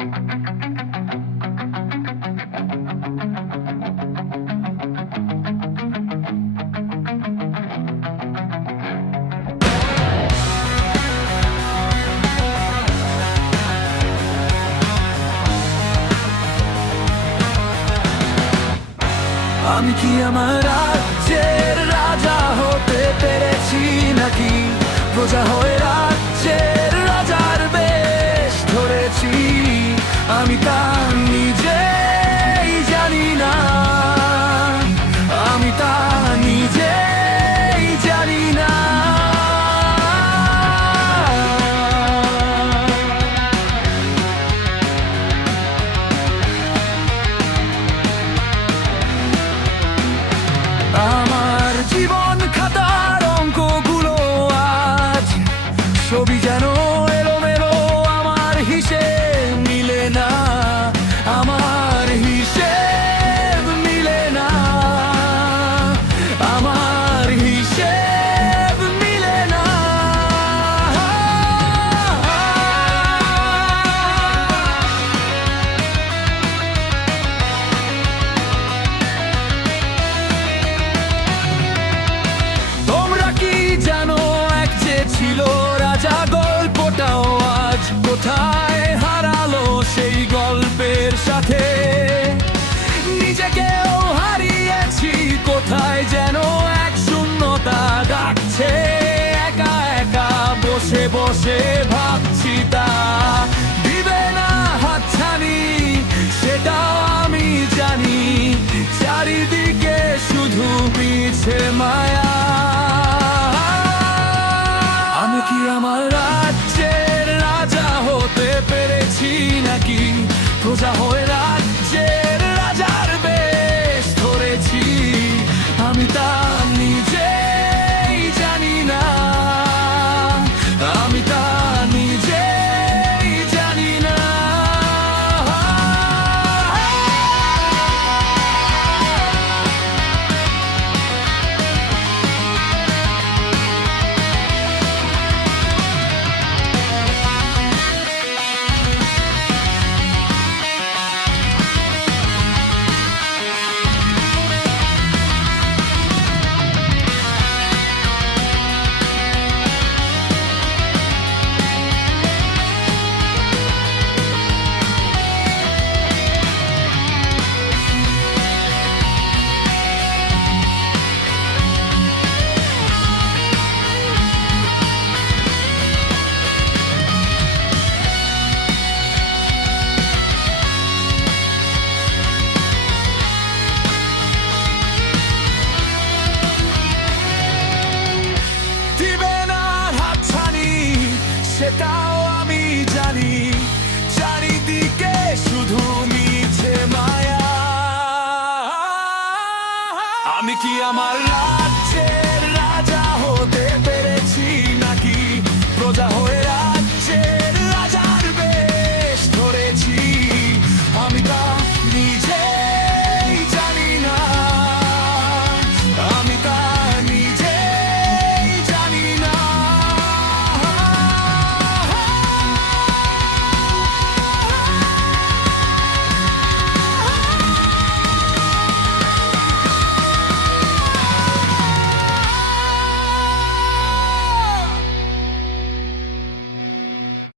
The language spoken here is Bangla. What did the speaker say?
আমি কি আমার রাজ্যের রাজা হতে পেরেছি নাকি প্রজা হয়ে রাজ্যের রাজার বেশ ধরেছি? আমি তা নিজেই জানি না, আমি তা নিজেই জানি না। আমার জীবন খাতার অঙ্কগুলো আজ ছবি যেন এলোমেলো, আমার হিসেব মিলে না, আমার হিসেব মিলে না, আমার হিসেব মিলে না। তোমরা কি জানো এক যে ছিল রাজা, গল্পটাও আজ কোথায় হারালো সেই গল্পের সাথে? নিজেকেও হারিয়েছি কোথায় যেন এক শূন্যতা ডাকছে, একা একা বসে বসে ভাবছি তা দিবে না হাতছানি, সেটাও আমি জানি। চারিদিকে শুধু মিছে মায়া। আমি কি আমার রাজ্যের রাজা হতে পেরেছি নাকি প্রজা হয়ে রাজ্যের রাজার বেশ ধরেছি? আমি তা নিজেই জানি না, আমি তা নিজেই জানি না। সেটাও আমি জানি, চারিদিকে শুধু মিছে মায়া। আমি কি আমার